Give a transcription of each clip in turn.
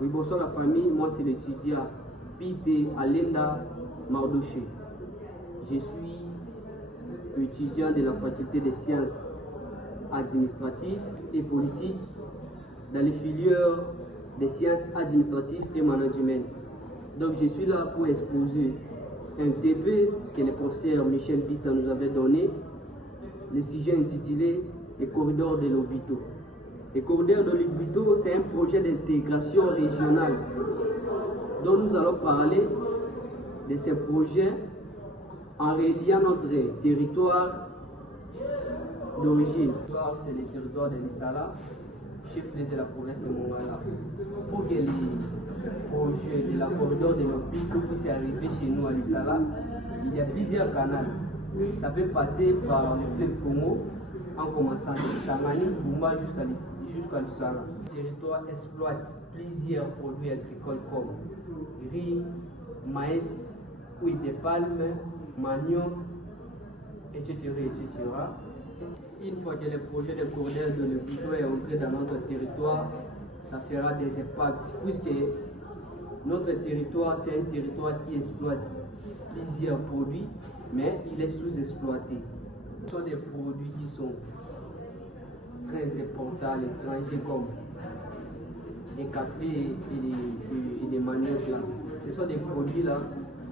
Oui, bonsoir la famille, moi c'est l'étudiant Pite Alenda Mardoché. Je suis étudiant de la faculté des sciences administratives et politiques dans les filières des sciences administratives et management. Donc je suis là pour exposer un TP que le professeur Michel Bissa nous avait donné, le sujet intitulé Les corridors de l'Obito. Les corridors de l'Obito, c'est un projet d'intégration régionale dont nous allons parler de ce projet en reliant notre territoire d'origine. C'est le territoire de l'Issala, chef-lieu de la province de Mongala. Pour que les projets de la corridor de l'Obito puissent arriver chez nous à l'Issala, il y a plusieurs canaux. Ça peut passer par le fleuve Congo, en commençant de Sangani, Boumba jusqu'à l'Issala. Le territoire exploite plusieurs produits agricoles comme riz, maïs, huile de palme, manioc, etc. Une fois que le projet de corridor de l'Obito est entré dans notre territoire, ça fera des impacts, puisque notre territoire, c'est un territoire qui exploite plusieurs produits, mais il est sous-exploité. Ce sont des produits qui sont très importants à l'étranger, comme les cafés et les manioc là. Ce sont des produits là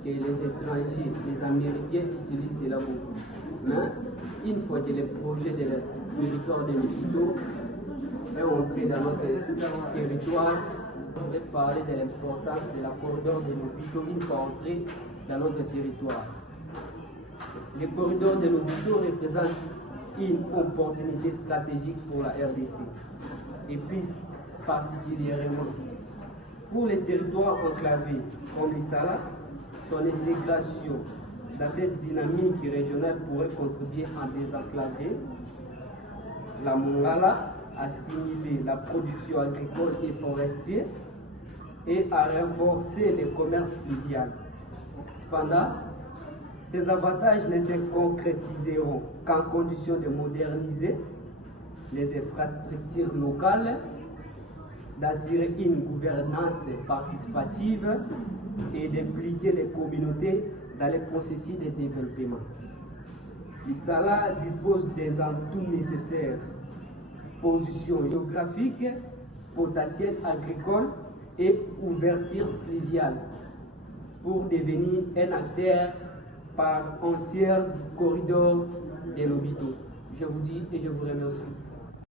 que les étrangers, les Américains utilisent là beaucoup. Mais une fois que le projet de la territoire de l'Obito est entré dans notre territoire, je voudrais parler de l'importance de la corridor de l'Obito une fois entré dans notre territoire. Le corridor de l'Obito représente une opportunité stratégique pour la RDC et plus particulièrement pour les territoires enclavés comme l'Issala. Son intégration dans cette dynamique régionale pourrait contribuer à désenclaver la Mongala, à stimuler la production agricole et forestière et à renforcer le commerce fluvial. Cependant, ces avantages ne se concrétiseront qu'en condition de moderniser les infrastructures locales, d'assurer une gouvernance participative et d'impliquer les communautés dans les processus de développement. L'Issala dispose des atouts nécessaires: position géographique, potentiel agricole et ouverture fluviale pour devenir un acteur par entière du corridor de l'Obito. Je vous dis et je vous remercie.